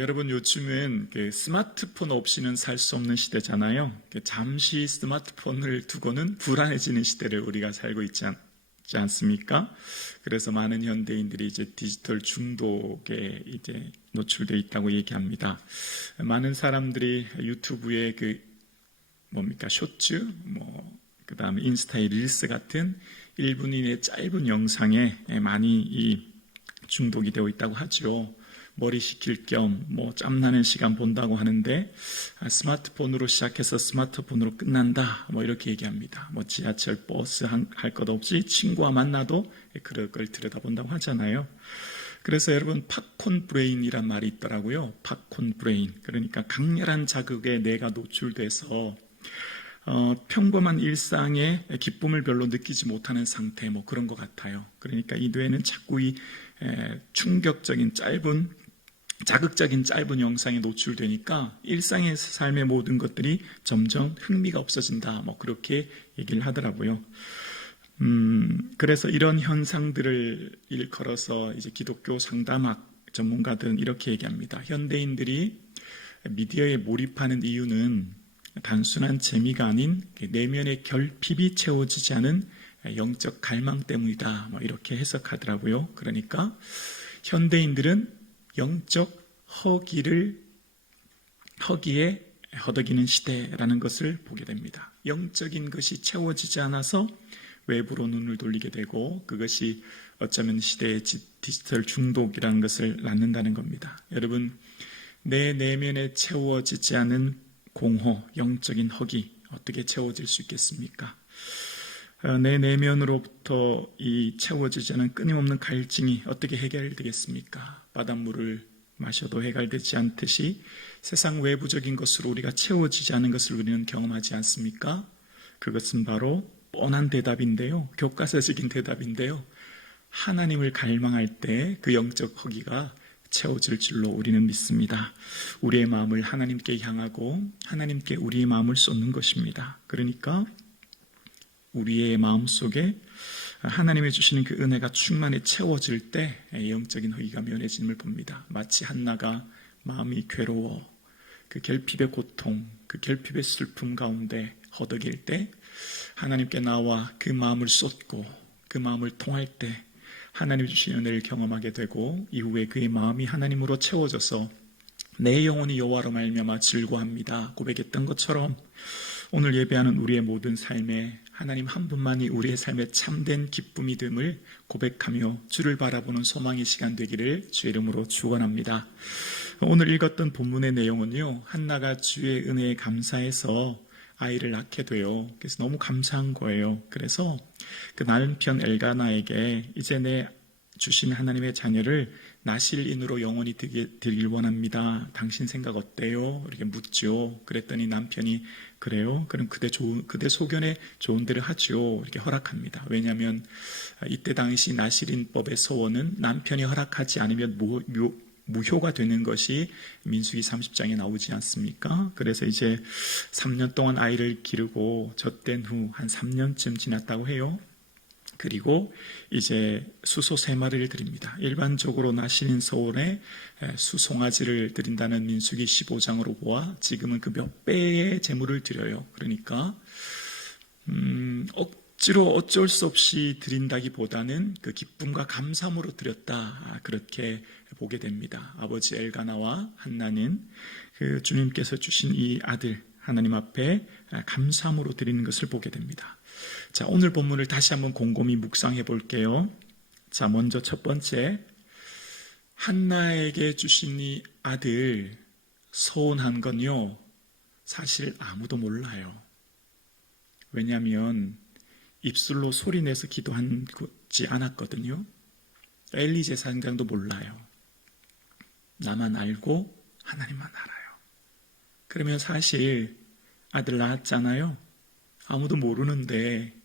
여러분 요즘은 스마트폰 없이는 살 수 없는 시대잖아요. 잠시 스마트폰을 두고는 불안해지는 시대를 우리가 살고 있지 않습니까? 그래서 많은 현대인들이 이제 디지털 중독에 이제 노출되어 있다고 얘기합니다. 많은 사람들이 유튜브에 쇼츠, 그다음에 인스타의 릴스 같은 1분 이내 짧은 영상에 많이 중독이 되어 있다고 하죠. 머리 식힐 겸 짬나는 시간 본다고 하는데 스마트폰으로 시작해서 스마트폰으로 끝난다 이렇게 얘기합니다. 지하철, 버스 할 것 없이 친구와 만나도 그럴 걸 들여다본다고 하잖아요. 그래서 여러분 팝콘 브레인이란 말이 있더라고요. 팝콘 브레인. 그러니까 강렬한 자극에 뇌가 노출돼서 평범한 일상의 기쁨을 별로 느끼지 못하는 상태 그런 것 같아요. 그러니까 이 뇌는 자꾸 이 충격적인 자극적인 짧은 영상에 노출되니까 일상의 삶의 모든 것들이 점점 흥미가 없어진다 그렇게 얘기를 하더라고요. 그래서 이런 현상들을 일컬어서 이제 기독교 상담학 전문가들은 이렇게 얘기합니다. 현대인들이 미디어에 몰입하는 이유는 단순한 재미가 아닌 내면의 결핍이 채워지지 않은 영적 갈망 때문이다 이렇게 해석하더라고요. 그러니까 현대인들은 영적 허기에 허덕이는 시대라는 것을 보게 됩니다. 영적인 것이 채워지지 않아서 외부로 눈을 돌리게 되고 그것이 어쩌면 시대의 디지털 중독이라는 것을 낳는다는 겁니다. 여러분, 내 내면에 채워지지 않은 공허, 영적인 허기 어떻게 채워질 수 있겠습니까? 내 내면으로부터 이 채워지지 않은 끊임없는 갈증이 어떻게 해결되겠습니까? 바닷물을 마셔도 해결되지 않듯이 세상 외부적인 것으로 우리가 채워지지 않은 것을 우리는 경험하지 않습니까? 그것은 바로 뻔한 대답인데요. 교과서적인 대답인데요. 하나님을 갈망할 때 그 영적 허기가 채워질 줄로 우리는 믿습니다. 우리의 마음을 하나님께 향하고 하나님께 우리의 마음을 쏟는 것입니다. 그러니까 우리의 마음속에 하나님이 주시는 그 은혜가 충만히 채워질 때 영적인 허기가 면해짐을 봅니다. 마치 한나가 마음이 괴로워 그 결핍의 고통, 그 결핍의 슬픔 가운데 허덕일 때 하나님께 나와 그 마음을 쏟고 그 마음을 통할 때 하나님이 주신 은혜를 경험하게 되고 이후에 그의 마음이 하나님으로 채워져서 내 영혼이 여호와로 말미암아 즐거워합니다 고백했던 것처럼 오늘 예배하는 우리의 모든 삶에 하나님 한 분만이 우리의 삶에 참된 기쁨이 됨을 고백하며 주를 바라보는 소망의 시간 되기를 주의 이름으로 축원합니다. 오늘 읽었던 본문의 내용은요, 한나가 주의 은혜에 감사해서 아이를 낳게 돼요. 그래서 너무 감사한 거예요. 그래서 그 남편 엘가나에게 이제 내 주신 하나님의 자녀를 나실인으로 영원히 드리길 원합니다. 당신 생각 어때요? 이렇게 묻죠. 그랬더니 남편이 그래요? 그럼 그대 소견에 좋은 대로 하죠. 이렇게 허락합니다. 왜냐하면 이때 당시 나실인법의 서원은 남편이 허락하지 않으면 무효가 되는 것이 민수기 30장에 나오지 않습니까? 그래서 이제 3년 동안 아이를 기르고 젖된 후 한 3년쯤 지났다고 해요. 그리고 이제 수소 3마리를 드립니다. 일반적으로 나시린 서원에 수송아지를 드린다는 민수기 15장으로 보아 지금은 그 몇 배의 제물을 드려요. 그러니까 억지로 어쩔 수 없이 드린다기보다는 그 기쁨과 감사함으로 드렸다, 그렇게 보게 됩니다. 아버지 엘가나와 한나는 그 주님께서 주신 이 아들 하나님 앞에 감사함으로 드리는 것을 보게 됩니다. 자, 오늘 본문을 다시 한번 곰곰이 묵상해 볼게요. 자, 먼저 첫 번째, 한나에게 주신 이 아들 서운한 건요, 사실 아무도 몰라요. 왜냐하면 입술로 소리내서 기도하지 않았거든요. 엘리 제사장도 몰라요. 나만 알고 하나님만 알아요. 그러면 사실 아들 낳았잖아요. 아무도 모르는데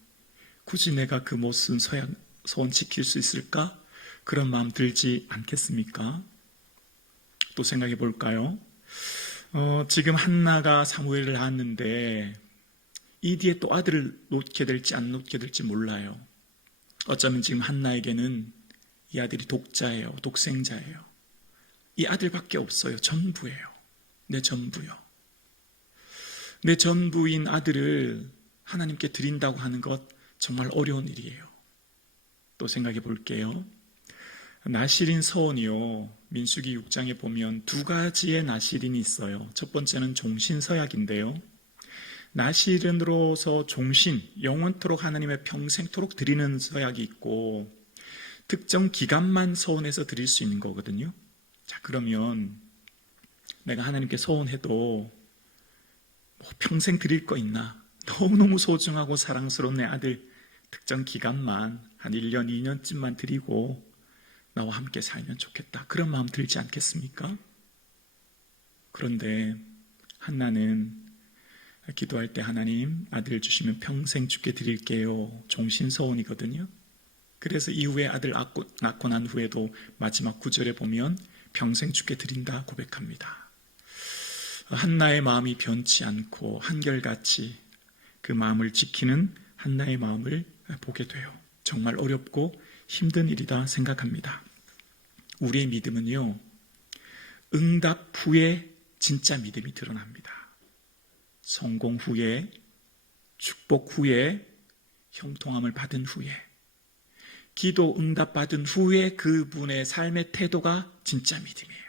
굳이 내가 그 못쓴 소원 지킬 수 있을까? 그런 마음 들지 않겠습니까? 또 생각해 볼까요? 지금 한나가 사무엘을 낳았는데 이 뒤에 또 아들을 놓게 될지 안 놓게 될지 몰라요. 어쩌면 지금 한나에게는 이 아들이 독자예요. 독생자예요. 이 아들밖에 없어요. 전부예요. 내 전부요. 내 전부인 아들을 하나님께 드린다고 하는 것 정말 어려운 일이에요. 또 생각해 볼게요. 나실인 서원이요. 민수기 6장에 보면 두 가지의 나실인이 있어요. 첫 번째는 종신서약인데요. 나실인으로서 종신, 영원토록 하나님의 평생토록 드리는 서약이 있고 특정 기간만 서원해서 드릴 수 있는 거거든요. 자, 그러면 내가 하나님께 서원해도 뭐 평생 드릴 거 있나? 너무너무 소중하고 사랑스러운 내 아들 특정 기간만 한 1년, 2년쯤만 드리고 나와 함께 살면 좋겠다. 그런 마음 들지 않겠습니까? 그런데 한나는 기도할 때 하나님 아들 주시면 평생 주께 드릴게요. 종신서원이거든요. 그래서 이후에 아들 낳고 난 후에도 마지막 9절에 보면 평생 주께 드린다 고백합니다. 한나의 마음이 변치 않고 한결같이 그 마음을 지키는 한나의 마음을 보게 돼요. 정말 어렵고 힘든 일이다 생각합니다. 우리의 믿음은요, 응답 후에 진짜 믿음이 드러납니다. 성공 후에, 축복 후에, 형통함을 받은 후에, 기도 응답받은 후에 그분의 삶의 태도가 진짜 믿음이에요.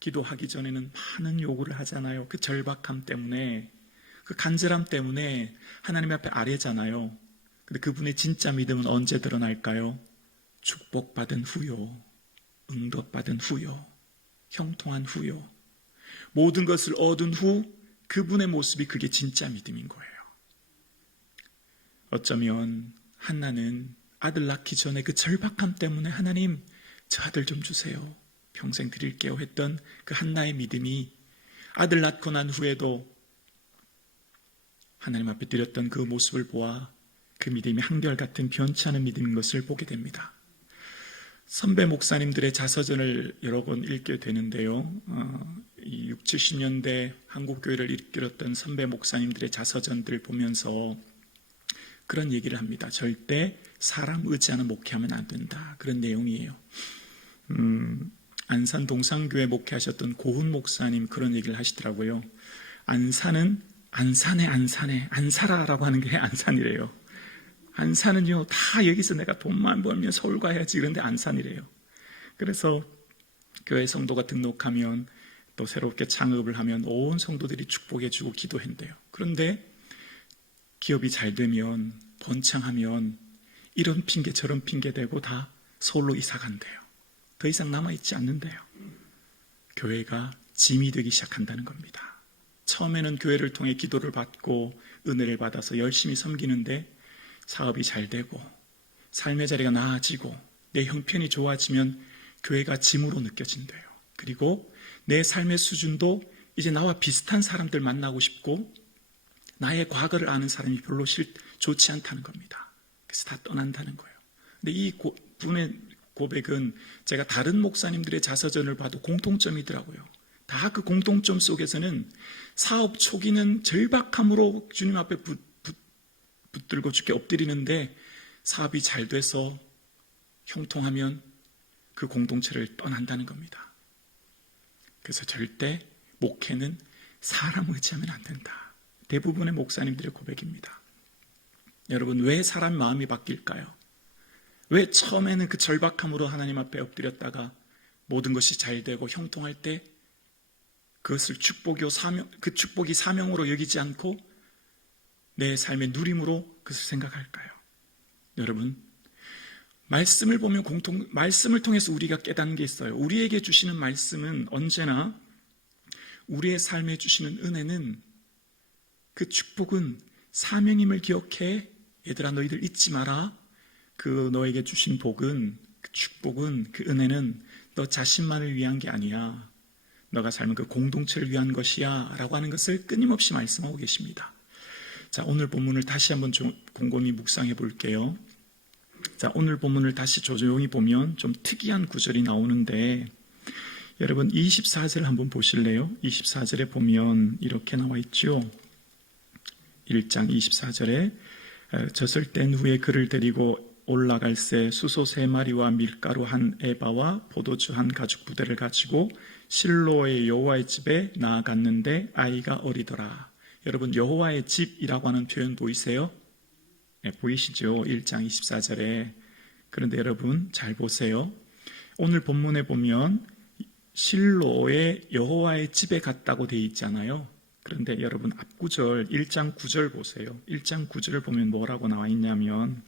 기도하기 전에는 많은 요구를 하잖아요. 그 절박함 때문에, 그 간절함 때문에 하나님 앞에 아뢰잖아요. 근데 그분의 진짜 믿음은 언제 드러날까요? 축복받은 후요, 응답받은 후요, 형통한 후요, 모든 것을 얻은 후 그분의 모습이 그게 진짜 믿음인 거예요. 어쩌면 한나는 아들 낳기 전에 그 절박함 때문에 하나님 저 아들 좀 주세요, 평생 드릴게요 했던 그 한나의 믿음이 아들 낳고 난 후에도 하나님 앞에 드렸던 그 모습을 보아 그 믿음이 한결같은 변치 않은 믿음인 것을 보게 됩니다. 선배 목사님들의 자서전을 여러 번 읽게 되는데요. 이 60, 70년대 한국교회를 이끌었던 선배 목사님들의 자서전들을 보면서 그런 얘기를 합니다. 절대 사람 의지하는 목회하면 안 된다. 그런 내용이에요. 안산 동산교회 목회하셨던 고훈 목사님 그런 얘기를 하시더라고요. 안산은 안사라라고 하는 게 안산이래요. 안산은요, 다 여기서 내가 돈만 벌면 서울 가야지. 그런데 안산이래요. 그래서 교회 성도가 등록하면 또 새롭게 창업을 하면 온 성도들이 축복해주고 기도한대요. 그런데 기업이 잘 되면, 번창하면 이런 핑계 저런 핑계 대고 다 서울로 이사 간대요. 더 이상 남아있지 않는데요. 교회가 짐이 되기 시작한다는 겁니다. 처음에는 교회를 통해 기도를 받고 은혜를 받아서 열심히 섬기는데 사업이 잘 되고 삶의 자리가 나아지고 내 형편이 좋아지면 교회가 짐으로 느껴진대요. 그리고 내 삶의 수준도 이제 나와 비슷한 사람들 만나고 싶고 나의 과거를 아는 사람이 별로 좋지 않다는 겁니다. 그래서 다 떠난다는 거예요. 근데 이 분의 고백은 제가 다른 목사님들의 자서전을 봐도 공통점이더라고요. 다 그 공통점 속에서는 사업 초기는 절박함으로 주님 앞에 붙들고 주께 엎드리는데 사업이 잘 돼서 형통하면 그 공동체를 떠난다는 겁니다. 그래서 절대 목회는 사람 의지하면 안 된다. 대부분의 목사님들의 고백입니다. 여러분, 왜 사람 마음이 바뀔까요? 왜 처음에는 그 절박함으로 하나님 앞에 엎드렸다가 모든 것이 잘 되고 형통할 때 그것을 그 축복이 사명으로 여기지 않고 내 삶의 누림으로 그것을 생각할까요? 여러분, 말씀을 보면 말씀을 통해서 우리가 깨닫는 게 있어요. 우리에게 주시는 말씀은 언제나 우리의 삶에 주시는 은혜는 그 축복은 사명임을 기억해. 얘들아, 너희들 잊지 마라. 그 너에게 주신 복은, 그 축복은, 그 은혜는 너 자신만을 위한 게 아니야. 너가 삶은 그 공동체를 위한 것이야 라고 하는 것을 끊임없이 말씀하고 계십니다. 자, 오늘 본문을 다시 한번 곰곰이 묵상해 볼게요. 자, 오늘 본문을 다시 조용히 보면 좀 특이한 구절이 나오는데 여러분 24절 한번 보실래요? 24절에 보면 이렇게 나와 있죠. 1장 24절에 젖을 뗀 후에 그를 데리고 올라갈새 수소 3마리와 밀가루 한 에바와 포도주 한 가죽 부대를 가지고 실로의 여호와의 집에 나아갔는데 아이가 어리더라. 여러분, 여호와의 집이라고 하는 표현 보이세요? 네, 보이시죠? 1장 24절에. 그런데 여러분 잘 보세요. 오늘 본문에 보면 실로의 여호와의 집에 갔다고 되어 있잖아요. 그런데 여러분 앞구절 1장 9절 보세요. 1장 9절을 보면 뭐라고 나와 있냐면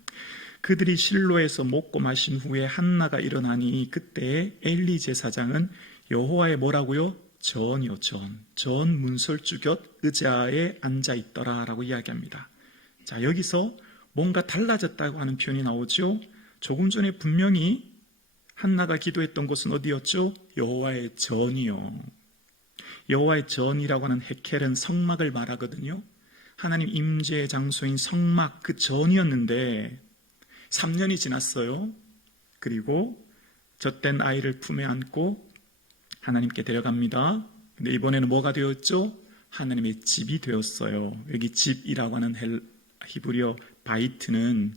그들이 실로에서 먹고 마신 후에 한나가 일어나니 그때 엘리 제사장은 여호와의 뭐라고요? 전이요, 전 문설주 곁 의자에 앉아 있더라 라고 이야기합니다. 자, 여기서 뭔가 달라졌다고 하는 표현이 나오죠. 조금 전에 분명히 한나가 기도했던 곳은 어디였죠? 여호와의 전이요. 여호와의 전이라고 하는 헤켈은 성막을 말하거든요. 하나님 임재의 장소인 성막 그 전이었는데 3년이 지났어요. 그리고 젖된 아이를 품에 안고 하나님께 데려갑니다. 근데 이번에는 뭐가 되었죠? 하나님의 집이 되었어요. 여기 집이라고 하는 히브리어 바이트는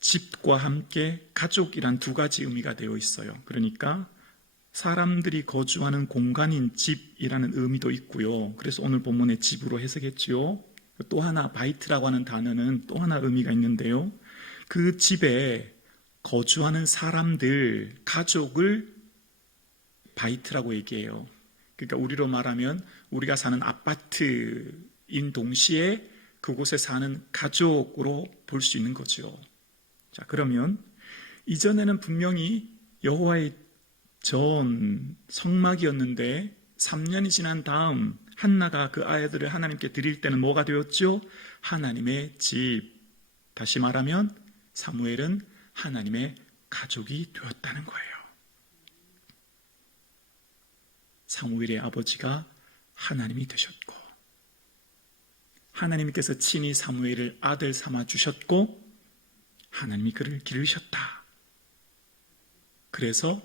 집과 함께 가족이란 두 가지 의미가 되어 있어요. 그러니까 사람들이 거주하는 공간인 집이라는 의미도 있고요. 그래서 오늘 본문의 집으로 해석했지요. 또 하나 바이트라고 하는 단어는 또 하나 의미가 있는데요. 그 집에 거주하는 사람들, 가족을 바이트라고 얘기해요. 그러니까 우리로 말하면 우리가 사는 아파트인 동시에 그곳에 사는 가족으로 볼 수 있는 거죠. 자, 그러면 이전에는 분명히 여호와의 전 성막이었는데 3년이 지난 다음 한나가 그 아이들을 하나님께 드릴 때는 뭐가 되었죠? 하나님의 집. 다시 말하면 사무엘은 하나님의 가족이 되었다는 거예요. 사무엘의 아버지가 하나님이 되셨고 하나님께서 친히 사무엘을 아들 삼아 주셨고 하나님이 그를 기르셨다. 그래서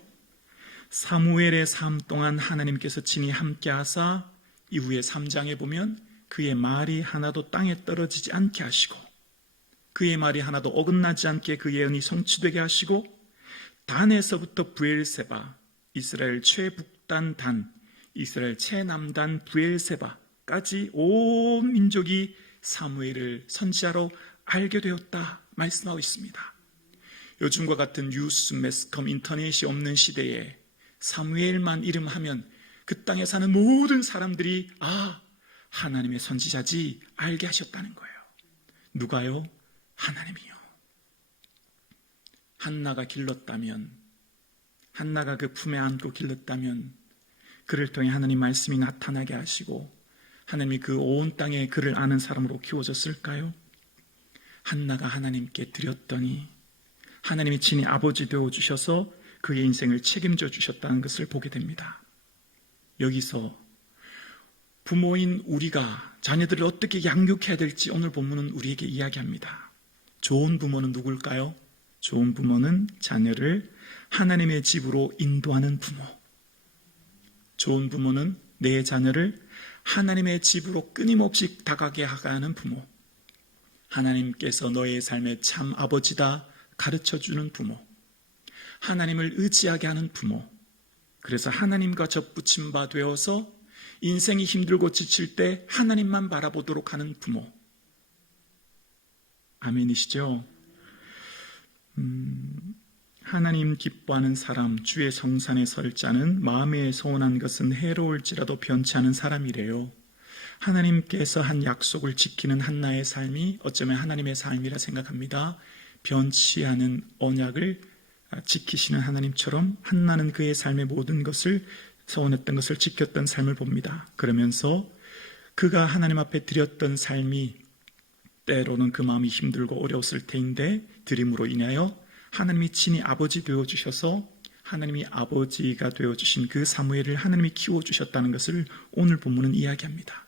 사무엘의 삶 동안 하나님께서 친히 함께하사 이후에 3장에 보면 그의 말이 하나도 땅에 떨어지지 않게 하시고 그의 말이 하나도 어긋나지 않게 그 예언이 성취되게 하시고 단에서부터 브엘세바, 이스라엘 최북단 단, 이스라엘 최남단 브엘세바까지 온 민족이 사무엘을 선지자로 알게 되었다 말씀하고 있습니다. 요즘과 같은 뉴스, 매스컴, 인터넷이 없는 시대에 사무엘만 이름하면 그 땅에 사는 모든 사람들이 하나님의 선지자지 알게 하셨다는 거예요. 누가요? 하나님이요. 한나가 길렀다면, 한나가 그 품에 안고 길렀다면 그를 통해 하나님 말씀이 나타나게 하시고 하나님이 그 온 땅에 그를 아는 사람으로 키워졌을까요? 한나가 하나님께 드렸더니 하나님이 친히 아버지 되어주셔서 그의 인생을 책임져 주셨다는 것을 보게 됩니다. 여기서 부모인 우리가 자녀들을 어떻게 양육해야 될지 오늘 본문은 우리에게 이야기합니다. 좋은 부모는 누굴까요? 좋은 부모는 자녀를 하나님의 집으로 인도하는 부모. 좋은 부모는 내 자녀를 하나님의 집으로 끊임없이 다가게 하는 부모. 하나님께서 너의 삶의 참 아버지다 가르쳐주는 부모. 하나님을 의지하게 하는 부모. 그래서 하나님과 접붙임 바 되어서 인생이 힘들고 지칠 때 하나님만 바라보도록 하는 부모. 아멘이시죠? 하나님 기뻐하는 사람, 주의 성산에 설 자는 마음에 소원한 것은 해로울지라도 변치 않은 사람이래요. 하나님께서 한 약속을 지키는 한나의 삶이 어쩌면 하나님의 삶이라 생각합니다. 변치 않은 언약을 지키시는 하나님처럼 한나는 그의 삶의 모든 것을 소원했던 것을 지켰던 삶을 봅니다. 그러면서 그가 하나님 앞에 드렸던 삶이 때로는 그 마음이 힘들고 어려웠을 테인데 드림으로 인하여 하나님이 친히 아버지 되어주셔서 하나님이 아버지가 되어주신 그 사무엘을 하나님이 키워주셨다는 것을 오늘 본문은 이야기합니다.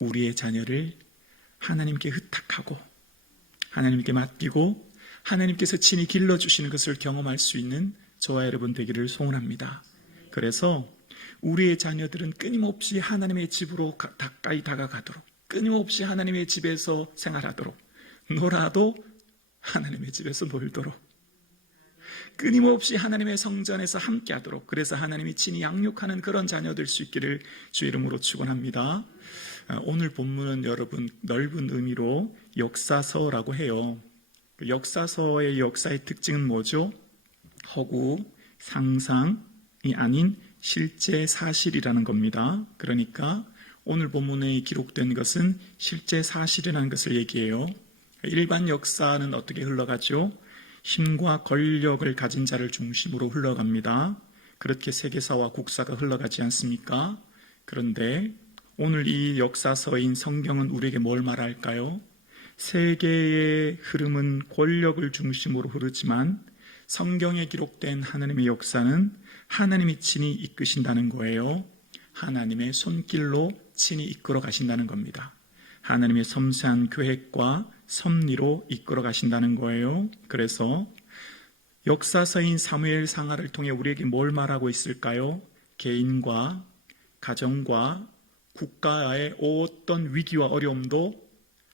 우리의 자녀를 하나님께 의탁하고 하나님께 맡기고 하나님께서 친히 길러주시는 것을 경험할 수 있는 저와 여러분 되기를 소원합니다. 그래서 우리의 자녀들은 끊임없이 하나님의 집으로 가까이 다가가도록, 끊임없이 하나님의 집에서 생활하도록, 놀아도 하나님의 집에서 놀도록, 끊임없이 하나님의 성전에서 함께하도록, 그래서 하나님이 친히 양육하는 그런 자녀 될 수 있기를 주 이름으로 축원합니다. 오늘 본문은 여러분 넓은 의미로 역사서라고 해요. 역사서의 역사의 특징은 뭐죠? 허구, 상상이 아닌 실제 사실이라는 겁니다. 그러니까 오늘 본문에 기록된 것은 실제 사실이라는 것을 얘기해요. 일반 역사는 어떻게 흘러가죠? 힘과 권력을 가진 자를 중심으로 흘러갑니다. 그렇게 세계사와 국사가 흘러가지 않습니까? 그런데 오늘 이 역사서인 성경은 우리에게 뭘 말할까요? 세계의 흐름은 권력을 중심으로 흐르지만 성경에 기록된 하나님의 역사는 하나님이 친히 이끄신다는 거예요. 하나님의 손길로 친히 이끌어 가신다는 겁니다. 하나님의 섬세한 계획과 섭리로 이끌어 가신다는 거예요. 그래서 역사서인 사무엘 상하를 통해 우리에게 뭘 말하고 있을까요? 개인과 가정과 국가의 어떤 위기와 어려움도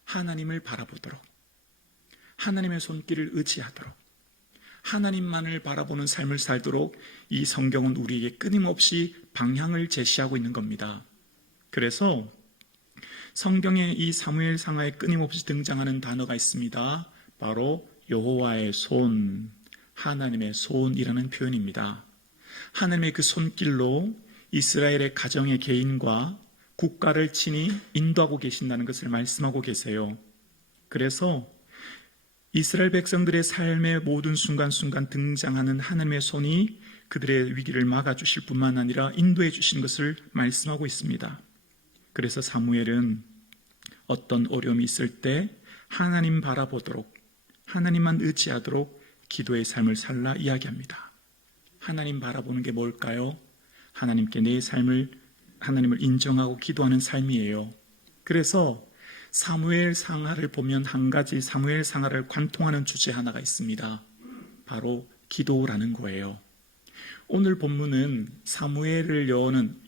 하나님을 바라보도록, 하나님의 손길을 의지하도록, 하나님만을 바라보는 삶을 살도록 이 성경은 우리에게 끊임없이 방향을 제시하고 있는 겁니다. 그래서 성경에 이 사무엘 상하에 끊임없이 등장하는 단어가 있습니다. 바로 여호와의 손, 하나님의 손이라는 표현입니다. 하나님의 그 손길로 이스라엘의 가정의 개인과 국가를 친히 인도하고 계신다는 것을 말씀하고 계세요. 그래서 이스라엘 백성들의 삶의 모든 순간순간 등장하는 하나님의 손이 그들의 위기를 막아주실 뿐만 아니라 인도해 주신 것을 말씀하고 있습니다. 그래서 사무엘은 어떤 어려움이 있을 때 하나님 바라보도록, 하나님만 의지하도록 기도의 삶을 살라 이야기합니다. 하나님 바라보는 게 뭘까요? 하나님께 내 삶을, 하나님을 인정하고 기도하는 삶이에요. 그래서 사무엘 상하를 보면 한 가지 사무엘 상하를 관통하는 주제 하나가 있습니다. 바로 기도라는 거예요. 오늘 본문은 사무엘을 여는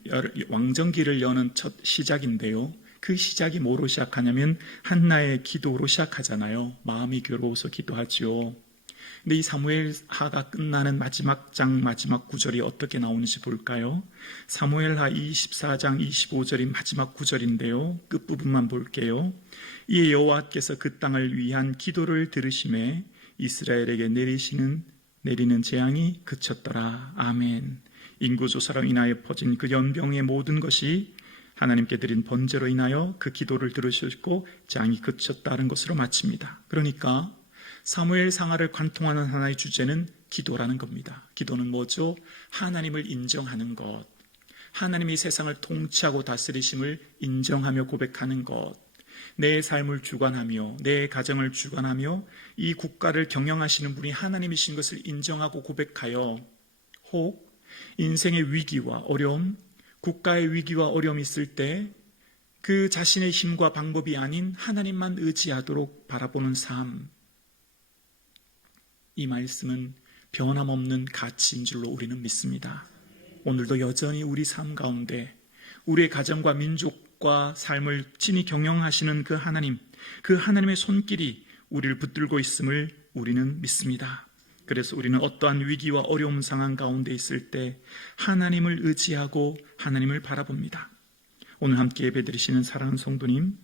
왕정기를 여는 첫 시작인데요. 그 시작이 뭐로 시작하냐면 한나의 기도로 시작하잖아요. 마음이 괴로워서 기도하죠. 근데 이 사무엘하가 끝나는 마지막 장 마지막 구절이 어떻게 나오는지 볼까요? 사무엘하 24장 25절이 마지막 구절인데요. 끝부분만 볼게요. 이에 여호와께서 그 땅을 위한 기도를 들으심에 이스라엘에게 내리는 재앙이 그쳤더라. 아멘. 인구조사로 인하여 퍼진 그 연병의 모든 것이 하나님께 드린 번제로 인하여 그 기도를 들으셨고 재앙이 그쳤다는 것으로 마칩니다. 그러니까 사무엘 상하를 관통하는 하나의 주제는 기도라는 겁니다. 기도는 뭐죠? 하나님을 인정하는 것, 하나님이 세상을 통치하고 다스리심을 인정하며 고백하는 것, 내 삶을 주관하며 내 가정을 주관하며 이 국가를 경영하시는 분이 하나님이신 것을 인정하고 고백하여 혹 인생의 위기와 어려움, 국가의 위기와 어려움이 있을 때 그 자신의 힘과 방법이 아닌 하나님만 의지하도록 바라보는 삶, 이 말씀은 변함없는 가치인 줄로 우리는 믿습니다. 오늘도 여전히 우리 삶 가운데 우리의 가정과 민족과 삶을 친히 경영하시는 그 하나님, 그 하나님의 손길이 우리를 붙들고 있음을 우리는 믿습니다. 그래서 우리는 어떠한 위기와 어려운 상황 가운데 있을 때 하나님을 의지하고 하나님을 바라봅니다. 오늘 함께 예배드리시는 사랑하는 성도님,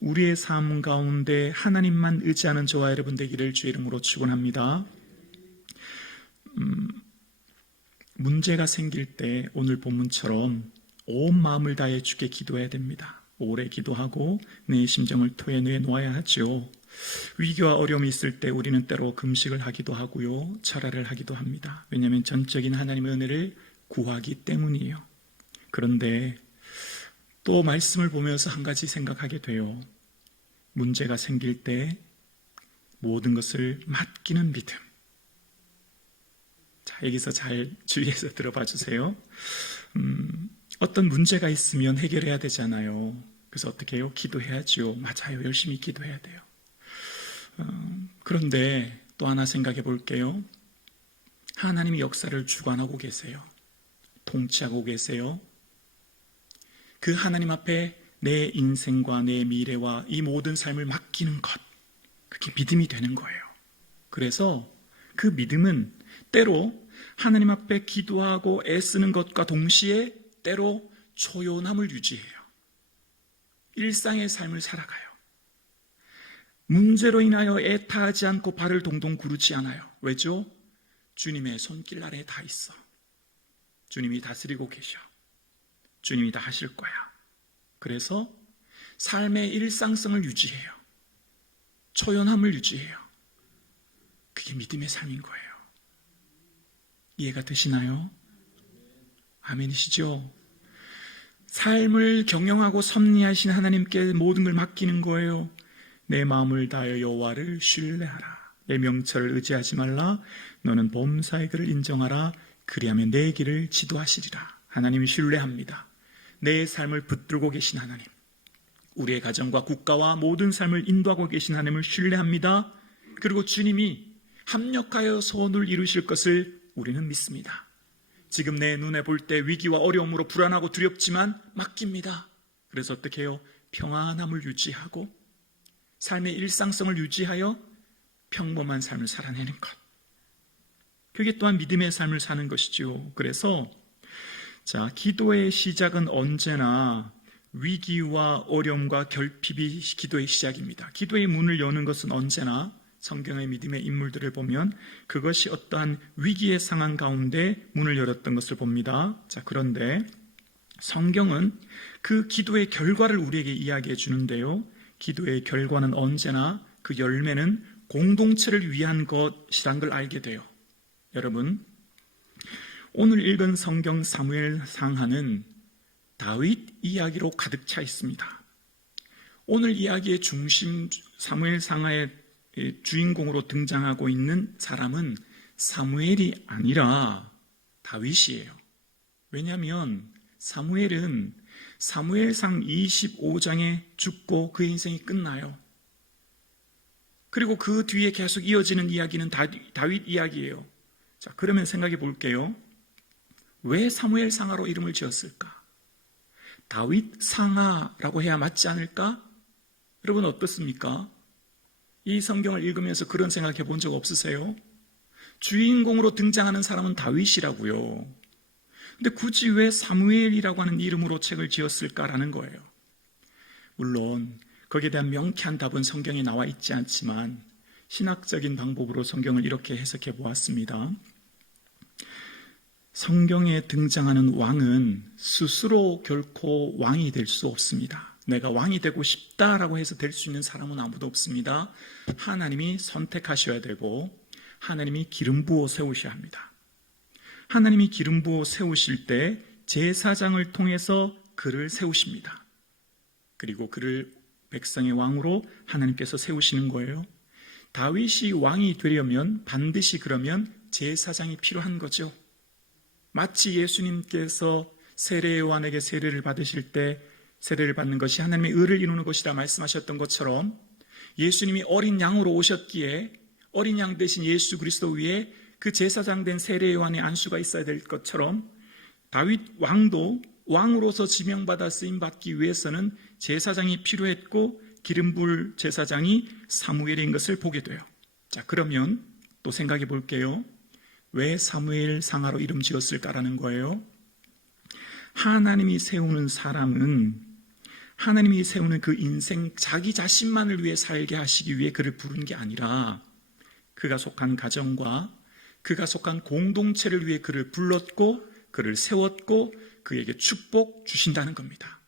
우리의 삶 가운데 하나님만 의지하는 저와 여러분 되기를 주의 이름으로 축원합니다. 문제가 생길 때 오늘 본문처럼 온 마음을 다해 주께 기도해야 됩니다. 오래 기도하고 내 심정을 토해내 놓아야 하죠. 위기와 어려움이 있을 때 우리는 때로 금식을 하기도 하고요, 철야를 하기도 합니다. 왜냐하면 전적인 하나님의 은혜를 구하기 때문이에요. 그런데 또 말씀을 보면서 한 가지 생각하게 돼요. 문제가 생길 때 모든 것을 맡기는 믿음. 자, 여기서 잘 주의해서 들어봐 주세요. 어떤 문제가 있으면 해결해야 되잖아요. 그래서 어떻게 해요? 기도해야죠. 맞아요. 열심히 기도해야 돼요. 그런데 또 하나 생각해 볼게요. 하나님이 역사를 주관하고 계세요. 통치하고 계세요. 그 하나님 앞에 내 인생과 내 미래와 이 모든 삶을 맡기는 것, 그게 믿음이 되는 거예요. 그래서 그 믿음은 때로 하나님 앞에 기도하고 애쓰는 것과 동시에 때로 초연함을 유지해요. 일상의 삶을 살아가요. 문제로 인하여 애타하지 않고 발을 동동 구르지 않아요. 왜죠? 주님의 손길 아래에 다 있어. 주님이 다스리고 계셔. 주님이 다 하실 거야. 그래서 삶의 일상성을 유지해요. 초연함을 유지해요. 그게 믿음의 삶인 거예요. 이해가 되시나요? 아멘이시죠? 삶을 경영하고 섭리하신 하나님께 모든 걸 맡기는 거예요. 내 마음을 다하여 여호와를 신뢰하라. 내 명철을 의지하지 말라. 너는 범사의 그를 인정하라. 그리하면 내 길을 지도하시리라. 하나님을 신뢰합니다. 내 삶을 붙들고 계신 하나님, 우리의 가정과 국가와 모든 삶을 인도하고 계신 하나님을 신뢰합니다. 그리고 주님이 합력하여 소원을 이루실 것을 우리는 믿습니다. 지금 내 눈에 볼 때 위기와 어려움으로 불안하고 두렵지만 맡깁니다. 그래서 어떻게 해요? 평안함을 유지하고 삶의 일상성을 유지하여 평범한 삶을 살아내는 것. 그게 또한 믿음의 삶을 사는 것이죠. 그래서 기도의 시작은 언제나 위기와 어려움과 결핍이 기도의 시작입니다. 기도의 문을 여는 것은 언제나 성경의 믿음의 인물들을 보면 그것이 어떠한 위기의 상황 가운데 문을 열었던 것을 봅니다. 그런데 성경은 그 기도의 결과를 우리에게 이야기해 주는데요. 기도의 결과는 언제나 그 열매는 공동체를 위한 것이란 걸 알게 돼요. 여러분, 오늘 읽은 성경 사무엘상하는 다윗 이야기로 가득 차 있습니다. 오늘 이야기의 중심 사무엘상하의 주인공으로 등장하고 있는 사람은 사무엘이 아니라 다윗이에요. 왜냐하면 사무엘은 사무엘상 25장에 죽고 그의 인생이 끝나요. 그리고 그 뒤에 계속 이어지는 이야기는 다윗 이야기예요. 그러면 생각해 볼게요. 왜 사무엘상하로 이름을 지었을까? 다윗 상하라고 해야 맞지 않을까? 여러분 어떻습니까? 이 성경을 읽으면서 그런 생각해 본 적 없으세요? 주인공으로 등장하는 사람은 다윗이라고요. 근데 굳이 왜 사무엘이라고 하는 이름으로 책을 지었을까라는 거예요. 물론 거기에 대한 명쾌한 답은 성경에 나와 있지 않지만 신학적인 방법으로 성경을 이렇게 해석해 보았습니다. 성경에 등장하는 왕은 스스로 결코 왕이 될 수 없습니다. 내가 왕이 되고 싶다라고 해서 될 수 있는 사람은 아무도 없습니다. 하나님이 선택하셔야 되고 하나님이 기름 부어 세우셔야 합니다. 하나님이 기름 부어 세우실 때 제사장을 통해서 그를 세우십니다. 그리고 그를 백성의 왕으로 하나님께서 세우시는 거예요. 다윗이 왕이 되려면 반드시 그러면 제사장이 필요한 거죠. 마치 예수님께서 세례요한에게 세례를 받으실 때 세례를 받는 것이 하나님의 의를 이루는 것이다 말씀하셨던 것처럼 예수님이 어린 양으로 오셨기에 어린 양 대신 예수 그리스도 위에 그 제사장 된 세례요한의 안수가 있어야 될 것처럼 다윗 왕도 왕으로서 지명받아 쓰임받기 위해서는 제사장이 필요했고 기름 부을 제사장이 사무엘인 것을 보게 돼요. 그러면 또 생각해 볼게요. 왜 사무엘 상하로 이름 지었을까라는 거예요. 하나님이 세우는 사람은 하나님이 세우는 그 인생 자기 자신만을 위해 살게 하시기 위해 그를 부른 게 아니라 그가 속한 가정과 그가 속한 공동체를 위해 그를 불렀고 그를 세웠고 그에게 축복 주신다는 겁니다.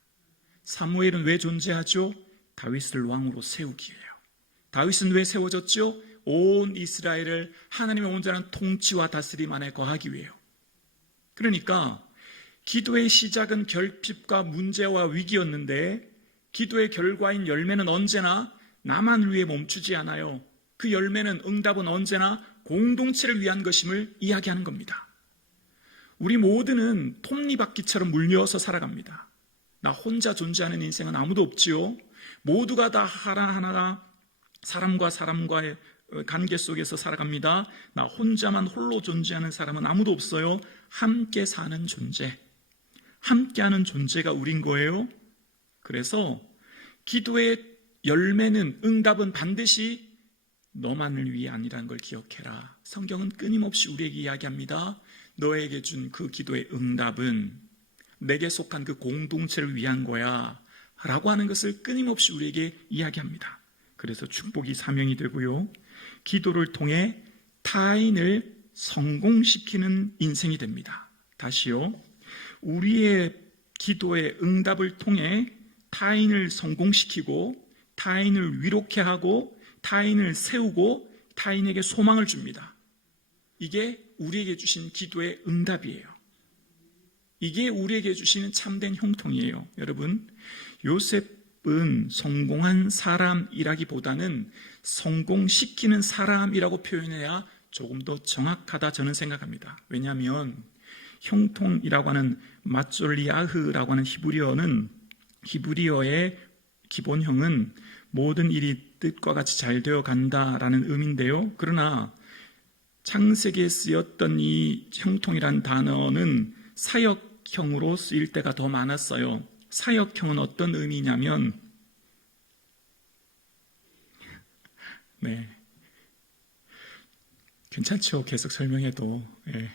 사무엘은 왜 존재하죠? 다윗을 왕으로 세우기예요. 다윗은 왜 세워졌죠? 온 이스라엘을 하나님의 온전한 통치와 다스림 안에 거하기 위해요. 그러니까 기도의 시작은 결핍과 문제와 위기였는데 기도의 결과인 열매는 언제나 나만을 위해 멈추지 않아요. 그 열매는 응답은 언제나 공동체를 위한 것임을 이야기하는 겁니다. 우리 모두는 톱니바퀴처럼 물려서 살아갑니다. 나 혼자 존재하는 인생은 아무도 없지요. 모두가 다 하나하나 사람과 사람과의 관계 속에서 살아갑니다. 나 혼자만 홀로 존재하는 사람은 아무도 없어요. 함께 사는 존재, 함께하는 존재가 우린 거예요. 그래서 기도의 열매는, 응답은 반드시 너만을 위해 아니라는 걸 기억해라. 성경은 끊임없이 우리에게 이야기합니다. 너에게 준 그 기도의 응답은 내게 속한 그 공동체를 위한 거야 라고 하는 것을 끊임없이 우리에게 이야기합니다. 그래서 축복이 사명이 되고요, 기도를 통해 타인을 성공시키는 인생이 됩니다. 다시요, 우리의 기도의 응답을 통해 타인을 성공시키고 타인을 위로케 하고 타인을 세우고 타인에게 소망을 줍니다. 이게 우리에게 주신 기도의 응답이에요. 이게 우리에게 주시는 참된 형통이에요. 여러분, 요셉은 성공한 사람이라기보다는 성공시키는 사람이라고 표현해야 조금 더 정확하다 저는 생각합니다. 왜냐하면 형통이라고 하는 마졸리아흐라고 하는 히브리어의 기본형은 모든 일이 뜻과 같이 잘 되어 간다라는 의미인데요. 그러나 창세기에 쓰였던 이 형통이란 단어는 사역형으로 쓰일 때가 더 많았어요. 사역형은 어떤 의미냐면, 네, 괜찮죠? 계속 설명해도. 네.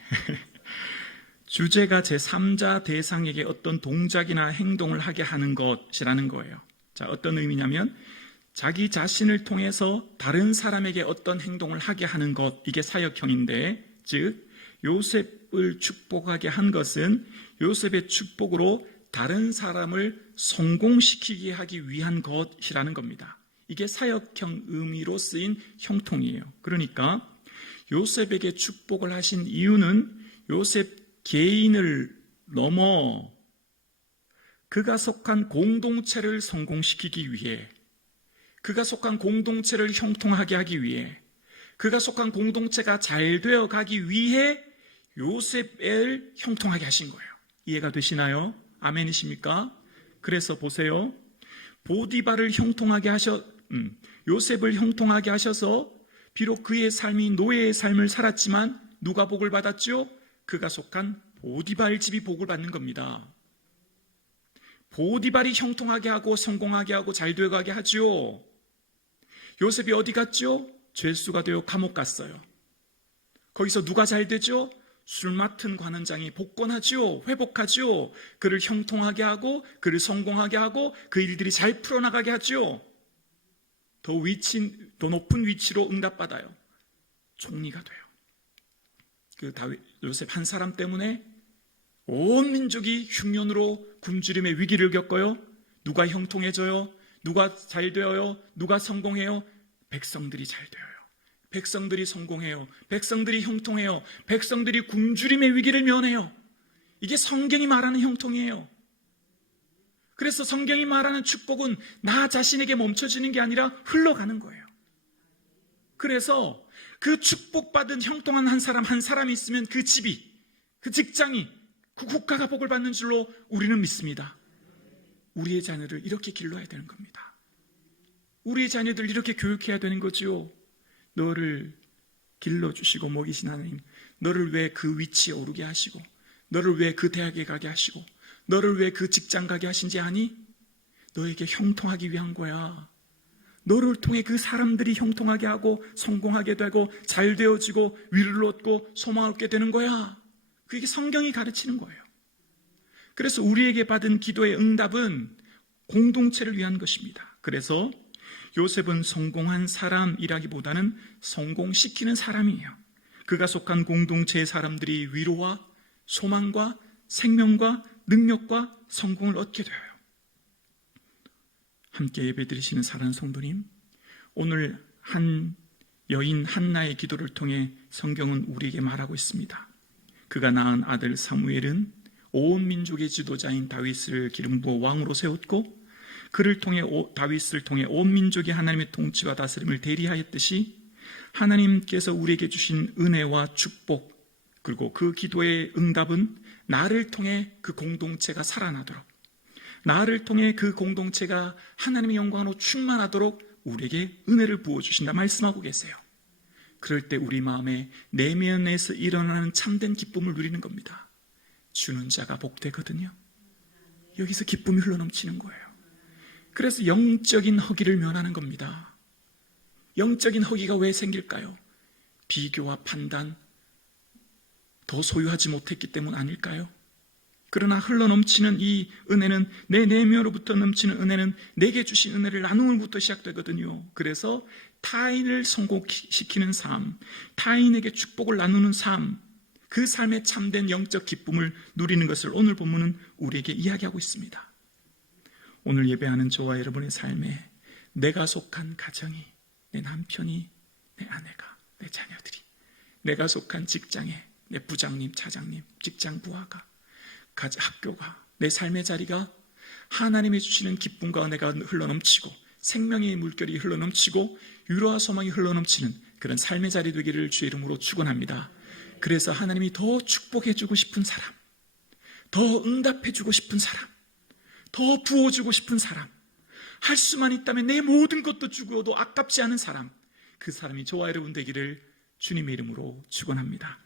주제가 제3자 대상에게 어떤 동작이나 행동을 하게 하는 것이라는 거예요. 자, 어떤 의미냐면 자기 자신을 통해서 다른 사람에게 어떤 행동을 하게 하는 것, 이게 사역형인데, 즉 요셉을 축복하게 한 것은 요셉의 축복으로 다른 사람을 성공시키게 하기 위한 것이라는 겁니다. 이게 사역형 의미로 쓰인 형통이에요. 그러니까 요셉에게 축복을 하신 이유는 요셉 개인을 넘어 그가 속한 공동체를 성공시키기 위해, 그가 속한 공동체를 형통하게 하기 위해, 그가 속한 공동체가 잘 되어 가기 위해 요셉을 형통하게 하신 거예요. 이해가 되시나요? 아멘이십니까? 그래서 보세요. 보디발을 형통하게 요셉을 형통하게 하셔서 비록 그의 삶이 노예의 삶을 살았지만 누가 복을 받았죠? 그가 속한 보디발 집이 복을 받는 겁니다. 보디발이 형통하게 하고 성공하게 하고 잘 되어가게 하죠. 요셉이 어디 갔죠? 죄수가 되어 감옥 갔어요. 거기서 누가 잘 되죠? 술 맡은 관원장이 복권하죠. 회복하죠. 그를 형통하게 하고 그를 성공하게 하고 그 일들이 잘 풀어나가게 하죠. 더 높은 위치로 응답받아요. 총리가 돼요. 그 요셉 한 사람 때문에 온 민족이 흉년으로 굶주림의 위기를 겪어요. 누가 형통해져요? 누가 잘 되어요? 누가 성공해요? 백성들이 잘 되어요. 백성들이 성공해요. 백성들이 형통해요. 백성들이 굶주림의 위기를 면해요. 이게 성경이 말하는 형통이에요. 그래서 성경이 말하는 축복은 나 자신에게 멈춰지는 게 아니라 흘러가는 거예요. 그래서 그 축복받은 형통한 한 사람이 있으면 그 집이, 그 직장이, 그 국가가 복을 받는 줄로 우리는 믿습니다. 우리의 자녀를 이렇게 길러야 되는 겁니다. 우리의 자녀들 이렇게 교육해야 되는 거지요. 너를 길러주시고 먹이신 하나님, 너를 왜 그 위치에 오르게 하시고, 너를 왜 그 대학에 가게 하시고, 너를 왜 그 직장 가게 하신지 아니? 너에게 형통하기 위한 거야. 너를 통해 그 사람들이 형통하게 하고 성공하게 되고 잘 되어지고 위를 얻고 소망을 얻게 되는 거야. 그게 성경이 가르치는 거예요. 그래서 우리에게 받은 기도의 응답은 공동체를 위한 것입니다. 그래서 요셉은 성공한 사람이라기보다는 성공시키는 사람이에요. 그가 속한 공동체의 사람들이 위로와 소망과 생명과 능력과 성공을 얻게 되어요. 함께 예배드리시는 사랑하는 성도님, 오늘 한 여인 한나의 기도를 통해 성경은 우리에게 말하고 있습니다. 그가 낳은 아들 사무엘은 온 민족의 지도자인 다윗을 기름 부어 왕으로 세웠고, 그를 통해 다윗을 통해 온 민족이 하나님의 통치와 다스림을 대리하였듯이 하나님께서 우리에게 주신 은혜와 축복, 그리고 그 기도의 응답은 나를 통해 그 공동체가 살아나도록, 나를 통해 그 공동체가 하나님의 영광으로 충만하도록 우리에게 은혜를 부어주신다 말씀하고 계세요. 그럴 때 우리 마음에 내면에서 일어나는 참된 기쁨을 누리는 겁니다. 주는 자가 복되거든요. 여기서 기쁨이 흘러넘치는 거예요. 그래서 영적인 허기를 면하는 겁니다. 영적인 허기가 왜 생길까요? 비교와 판단, 더 소유하지 못했기 때문 아닐까요? 그러나 흘러넘치는 이 은혜는, 내 내면으로부터 넘치는 은혜는 내게 주신 은혜를 나눔으로부터 시작되거든요. 그래서 타인을 성공시키는 삶, 타인에게 축복을 나누는 삶, 그 삶에 참된 영적 기쁨을 누리는 것을 오늘 본문은 우리에게 이야기하고 있습니다. 오늘 예배하는 저와 여러분의 삶에 내가 속한 가정이, 내 남편이, 내 아내가, 내 자녀들이, 내가 속한 직장에 내 부장님, 차장님, 직장 부하가, 학교가, 내 삶의 자리가 하나님이 주시는 기쁨과 은혜가 흘러넘치고 생명의 물결이 흘러넘치고 위로와 소망이 흘러넘치는 그런 삶의 자리 되기를 주의 이름으로 축원합니다. 그래서 하나님이 더 축복해주고 싶은 사람, 더 응답해주고 싶은 사람, 더 부어주고 싶은 사람, 할 수만 있다면 내 모든 것도 주고도 아깝지 않은 사람, 그 사람이 저와 여러분 되기를 주님의 이름으로 축원합니다.